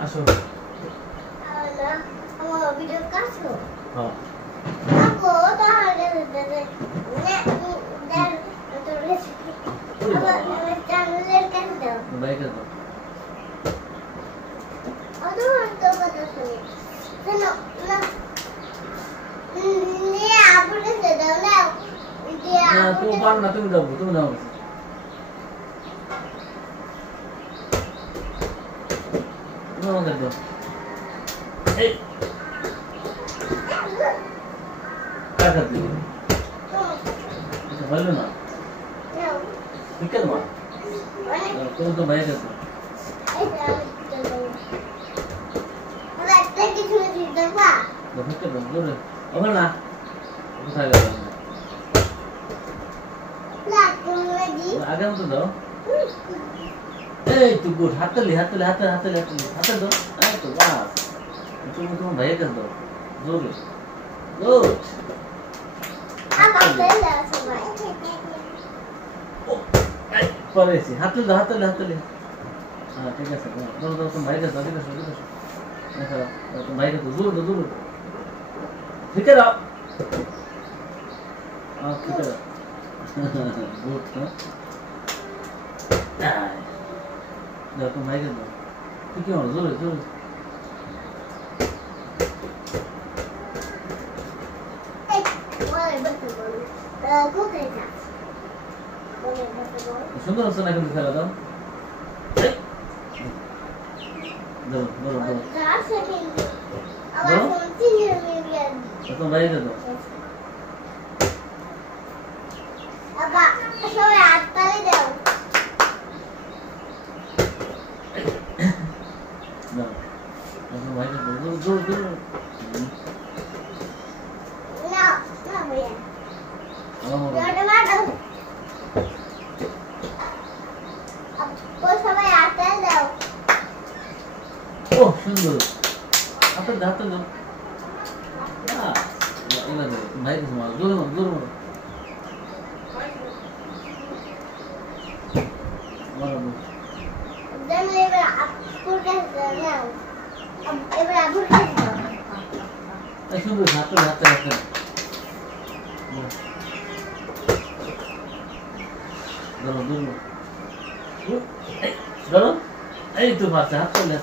আসো আল্লাহ আমার ভিডিও কাছো হ্যাঁ আপু তাহলে দে দেন তো রেসিপি আমার চ্যানেলের কাছে দাও বাইকে দাও আদৌ তো কথা শুনি না না নিয়ে আপুকে দাও না দিয়ে না তুমি পারো না তুমি দাও আমাকে দাও এই কাটা দিই ভালো না ঠিক আছে মা তুমি তো বাইরে দাও দেখতে দাও জোরে ওখানে না কোথায় গেল আগে মতো দাও এই তো গুড হাতে দাও এই তো বাস তুমি তোমার ভাইয়ের কাছে দাও জোরে গুড পরেছি হাতে দাও হ্যাঁ ঠিক আছে দাও তোমার ভাইয়ের কাছে দাও ঠিক আছে তোমার ভাইয়ের কাছে জোরে ঠিক আছে দাও ঠিক আছে গুড হ্যাঁ দাও তোমার ভাইয়ের কাছে দাও ঠিক আছে জোরে সুন্দর হচ্ছে না কিন্তু খেলা দাও তোমার ভাইয়ের কাছে দাও সুন্দর হাতে দাও ভাই জোরে সুন্দর হাতে ধরো এই তো পারছে হাত করলে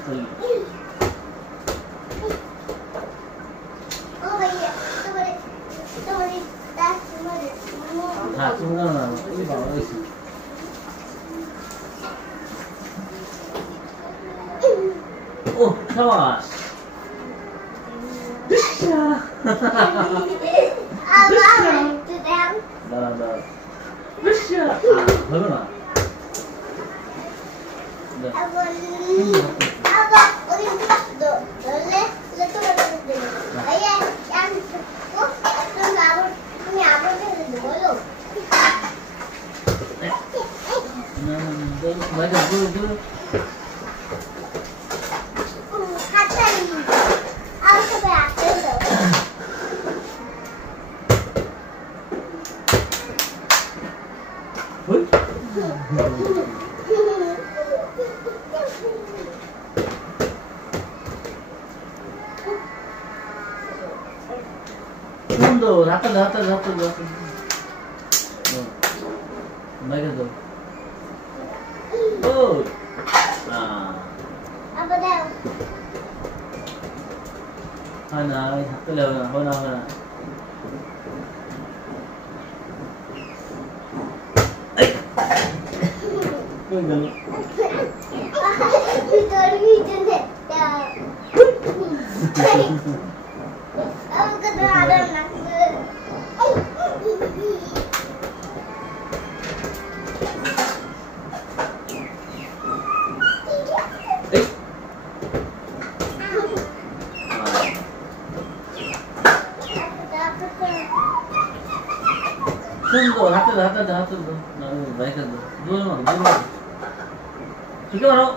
হ্যাঁ তুমি না বাবা হয়েছে ও সাবাস দাঁড়া হলো না সুন্দর হাতে বাইরে দাও গুড হয় না হাতে লাগবে না হয় না কই গেল সুন্দর হাতে বাইকে দূরে মারো ঠিক আছে মারো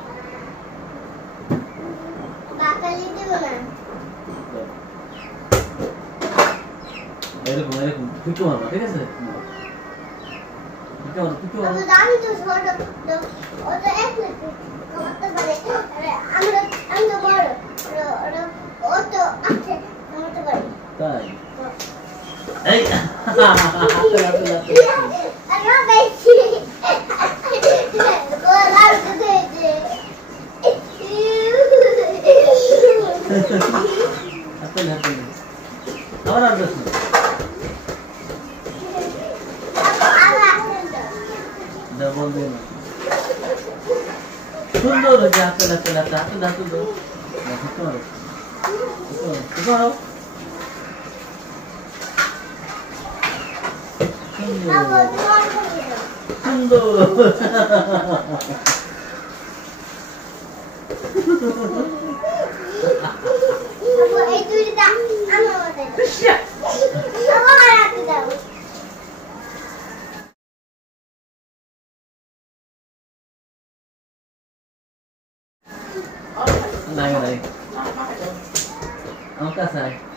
এরকম পিকো মারো ঠিক আছে পিকো মারো আমি তো ছোট ওটা এক মিনিট হতে পারে আমরা আমি তো বড় ও তো আছে হতে পারে তাই এই হাতে আমরা বেশি গোলার দিতে আবার আর বেশ ডবল দিয়ে না সুন্দর হয়েছে হাতে হাতে হাতে হাতে হাতে দো সুন্দর এই দুইটা আমার মতে আমার হাতে দাও নাই নাই আমার কাছে